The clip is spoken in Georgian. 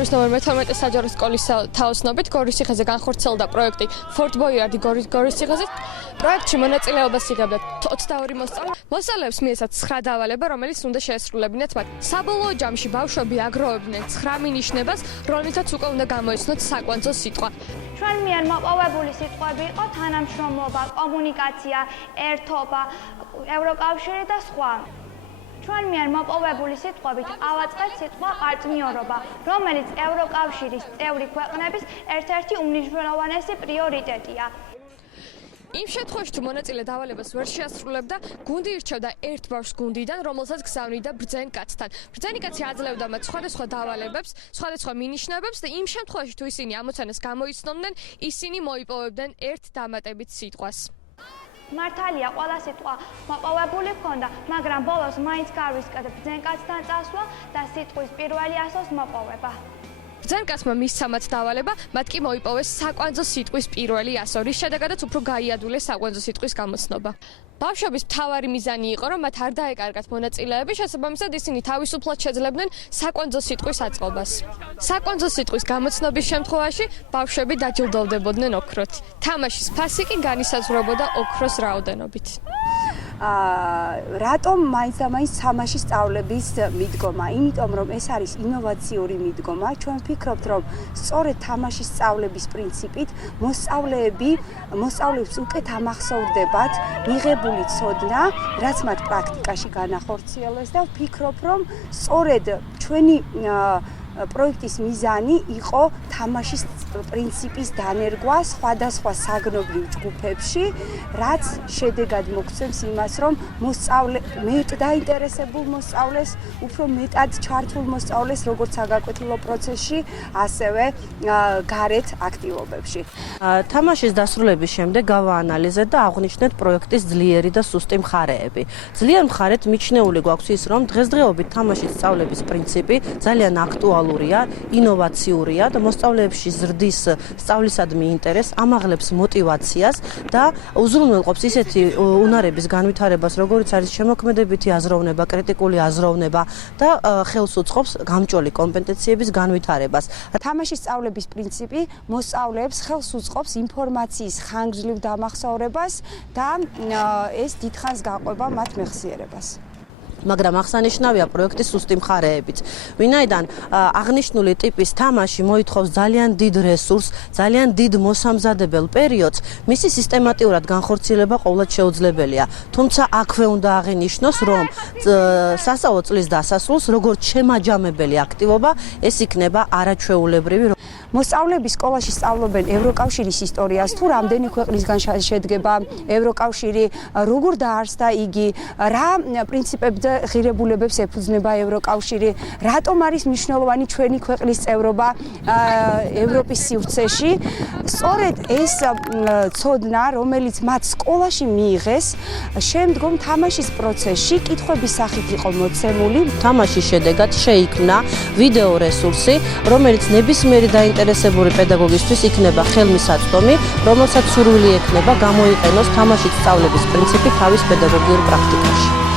2 ნოემბერს 12 საჯარო სკოლის თაოსნობით გორის ციხეზე განხორციელდა პროექტი Fort Boyard გორის ციხეზე. პროექტში მონაწილეობას იღებდა 22 მოსწავლე. მოსწავლეებს მიეცათ 9 დავალება, რომელიც უნდა შეესრულებინათ მათ. საბოლოო ჯამში ბავშვები აგროვებდნენ 9 მინიშნებას, რომლითაც უკვე უნდა გამოიცნოთ საკვანძო სიტყვა. ჩვენ მიერ მოპოვებული სიტყვები იყო თანამშრომლობა, კომუნიკაცია, ერთობა, ევროკავშირი და სხვა. ჩვენ მიერ მოპოვებული სიტყვებით ავაწყეთ სიტყვა პარტნიორობა, რომელიც ევროკავშირის წევრი ქვეყნების ერთ-ერთი უმნიშვნელოვანესი პრიორიტეტია. იმ შემთხვევაში თუ მონაწილე დავალებას ვერ შეასრულებდა, გუნდი ირჩევდა ერთ ბავშვს გუნდიდან, რომელსაც გზავნიდა ბრძენ კაცთან. ბრძენი კაცი აძლევდა მათ სხვადასხვა დავალებებს, სხვადასხვა მინიშნებებს და იმ შემთხვევაში თუ ისინი ამოცანას გამოიცნობდნენ, ისინი მოიპოვებდნენ ერთ დამატებით სიტყვას. მართალია, ყველა სიტყვა მოპოვებული ჰქონდა, მაგრამ ბოლოს მაინც გავისკეთ ბრძენ კაცთან წასვლა და სიტყვის პირველი ასოს მოპოვება. ბრძენ კაცმა მისცა მათ დავალება, მათ კი მოიპოვეს საკვანძო სიტყვის პირველი ასო, რის შედეგადაც უფრო გაიადულეს საკვანძო სიტყვის გამოცნობა. ბავშვების მთავარი მიზანი იყო, რომ მათ არ დაეკარგათ მონაწილეები, შესაბამისად ისინი თავისუფლად შეძლებდნენ საკვანძო სიტყვის აწყობას. საკვანძო სიტყვის გამოცნობის შემთხვევაში ბავშვები დაჯილდოვდებოდნენ ოქროთი. თამაშის ფასი კი განისაზღვრებოდა ოქროს რაოდენობით. რატომ მაინც თამაში სწავლების მიდგომა? იმიტომ რომ ეს არის ინოვაციური მიდგომა. ჩვენ ვფიქრობთ, რომ სწორედ თამაში სწავლების პრინციპით მოსწავლეებს უკეთ ამახსოვრდებათ მიღებული ცოდნა, რაც მათ პრაქტიკაში განახორციელეს და ვფიქრობ, რომ სწორედ ჩვენი პროექტის მიზანი იყო თამაშის პრინციპის დანერგვა სხვადასხვა საგნობრივ ჯგუფებში, რაც შედეგად მოგცემს იმას, რომ მეტ დაინტერესებულ მოსწავლეს, უფრო მეტად ჩართულ მოსწავლეს, როგორც საგაკვეთილო პროცესში, ასევე გარეთ აქტივობებში. თამაშის დასრულების შემდეგ გავაანალიზეთ და აღვნიშნეთ პროექტის ძლიერი და სუსტი მხარეები. ძლიერ მხარეთ მიჩნეული გვაქვს ის, რომ დღესდღეობით თამაშის სწავლების პრინციპი ძალიან აქტუალურია, ინოვაციურია და მოსწავლეებში ზრდის სწავლისადმი ინტერესს, ამაღლებს მოტივაციას და უზრუნველყოფს ისეთი უნარების განვითარებას, როგორიც არის შემოქმედებითი აზროვნება, კრიტიკული აზროვნება და ხელს უწყობს გამჭოლი კომპეტენციების განვითარებას. თამაშის სწავლების პრინციპი მოსწავლეებს ხელს უწყობს ინფორმაციის ხანგრძლივ დამახსოვრებას და ეს დიდხანს გაყვება მათ მეხსიერებას. მაგრამ აღსანიშნავია პროექტის სუსტი მხარეებიც. ვინაიდან აღნიშნული ტიპის თამაში მოითხოვს ძალიან დიდ რესურსს, ძალიან დიდ მოსამზადებელ პერიოდს, მისი სისტემატიურად განხორციელება ყოვლად შეუძლებელია. თუმცა აქვე უნდა აღინიშნოს, რომ სასწავლო წლის დასასრულს, როგორც შემაჯამებელი აქტივობა, ეს იქნება არაჩვეულებრივი. მოსწავლეები სკოლაში სწავლობენ ევროკავშირის ისტორიას, თუ რამდენი ქვეყნისგან შედგება ევროკავშირი, როგორ დაარსდა იგი, რა პრინციპებზე ღირებულებებს ეფუძნება ევროკავშირი, რატომ არის მნიშვნელოვანი ჩვენი ქვეყნის წევრობა ევროპის სივრცეში. სწორედ ეს ცოდნა, რომელიც მათ სკოლაში მიიღეს, შემდგომ თამაშის პროცესში კითხვების სახით იყო მოცემული. თამაშის შედეგად შეიქმნა ვიდეო რესურსი, რომელიც ნებისმიერი დაინტერესებული პედაგოგისთვის იქნება ხელმისაწვდომი, რომელსაც სურვილი ექნება გამოიყენოს თამაშის სწავლების პრინციპი თავის პედაგოგიურ პრაქტიკაში.